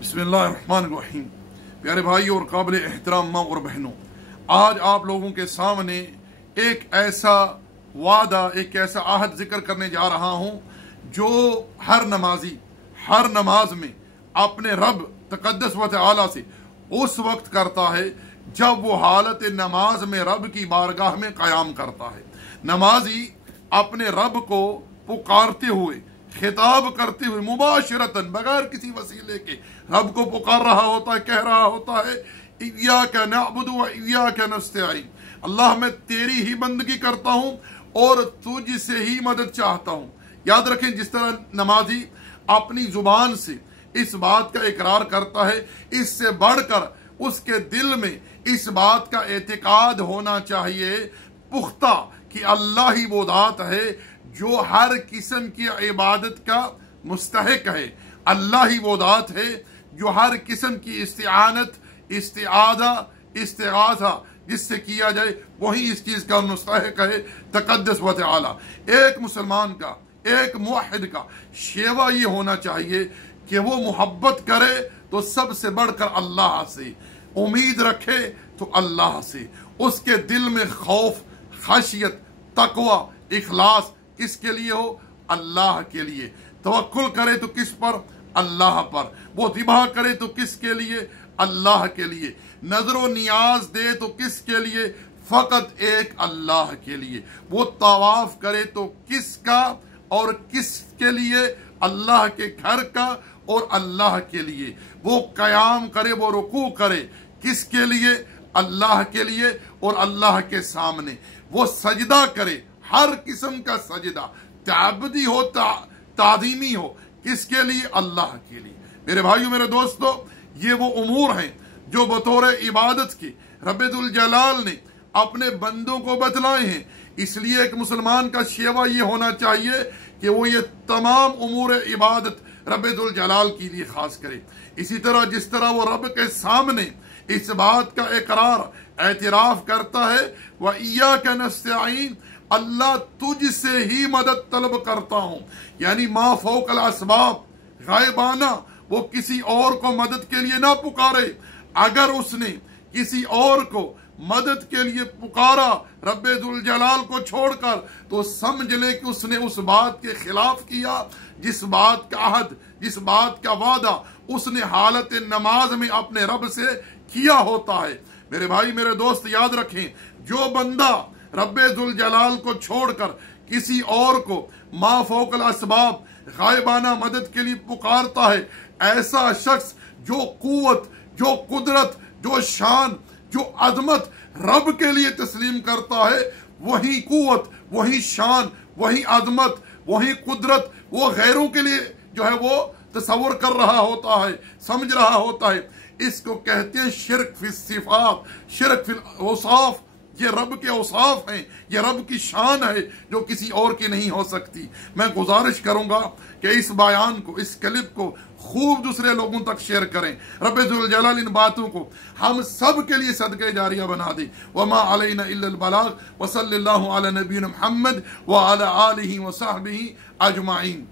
बिस्मिल्लाहिर्रहमानिर्रहीम। प्यारे भाइयों और काबिल एहतराम माँ और बहनों, आज आप लोगों के सामने एक ऐसा वादा, एक ऐसा आहद जिक्र करने जा रहा हूँ जो हर नमाजी हर नमाज में अपने रब तकद्दस व तआला से उस वक्त करता है जब वो हालत नमाज में रब की बारगाह में क़याम करता है। नमाजी अपने रब को पुकारते हुए, खिताब करते हुए, मुबाशिरतन, बगैर किसी वसीले के रब को पुकार रहा होता है, कह रहा होता है इय्याका नअबुदु व इय्याका नस्तईन, अल्लाह मैं तेरी ही बंदगी करता हूँ और तुझ से ही मदद चाहता हूँ। याद रखें, जिस तरह नमाजी अपनी जुबान से इस बात का इकरार करता है, इससे बढ़कर उसके दिल में इस बात का एतकाद होना चाहिए पुख्ता कि अल्लाह ही वो ज़ात है जो हर किस्म की इबादत का मुस्तहिक है। अल्लाह ही वो ज़ात है जो हर किस्म की इस्तिआनत, इस्तिआदा, इस्तिगासा जिससे किया जाए वही इस चीज का मुस्तहिक है, तकद्दस व तआला। एक मुसलमान का, एक मुवहिद का शेवा ये होना चाहिए कि वो मोहब्बत करे तो सबसे बढ़कर अल्लाह से, उम्मीद रखे तो अल्लाह से, उसके दिल में खौफ, खशियत, तकवा, इखलास किसके लिए हो? अल्लाह के लिए। तवक्कुल करे तो किस पर? अल्लाह पर। वो ज़िबह करे तो किसके लिए? अल्लाह के लिए। नजरो नियाज दे तो किसके लिए? फकत एक अल्लाह के लिए। वो तवाफ करे तो किसका और किसके लिए? अल्लाह के घर का और अल्लाह के लिए। वो कयाम करे, वो रुकू करे, किसके लिए? अल्लाह के लिए और अल्लाह के सामने। वो सजदा करे, हर किस्म का सजदा, ताबदी हो, तादीमी हो, किसके लिए? अल्लाह के लिए। मेरे भाइयों, मेरे दोस्तों, ये वो उमूर हैं जो बतौर इबादत के रब्बुल जलाल ने अपने बंदों को बतलाए हैं। इसलिए एक मुसलमान का शेवा ये होना चाहिए कि वो ये तमाम उमूर इबादत रब्बुल जलाल के लिए खास करे। इसी तरह जिस तरह वो रब के सामने इस बात का इकरार, एतराफ करता है व इय्याका नस्तईन, अल्लाह तुझ से ही मदद तलब करता हूँ, यानी मा फौकल असबाब, गायबाना वो किसी और को मदद के लिए ना पुकारे। अगर उसने किसी और को मदद के लिए पुकारा रब्बुल जलाल को छोड़कर, तो समझ ले कि उसने उस बात के खिलाफ किया जिस बात का अहद, जिस बात का वादा उसने हालत नमाज में अपने रब से किया होता है। मेरे भाई, मेरे दोस्त, याद रखें, जो बंदा रब्बुल जलाल को छोड़कर किसी और को मा फौकल असबाब, गायबाना मदद के लिए पुकारता है, ऐसा शख्स जो कुव्वत, जो कुदरत, जो शान, जो अजमत रब के लिए तस्लीम करता है, वही कुव्वत, वही शान, वही अजमत, वही कुदरत वो गैरों के लिए जो है वो तस्वुर कर रहा होता है, समझ रहा होता है। इसको कहते हैं शिर्क फिल सिफात, शिर्क फिल औसाफ। ये रब के औसाफ हैं, ये रब की शान है जो किसी और की नहीं हो सकती। मैं गुजारिश करूंगा कि इस बयान को, इस क्लिप को खूब दूसरे लोगों तक शेयर करें। रब्बुल जलाल इन बातों को हम सब के लिए सदके जारिया बना दे। वमा अलैना इल्लल बलाग व सल्लल्लाहु अला नबीना मुहम्मद व अला आलिहि व सहबिहि अजमाइन।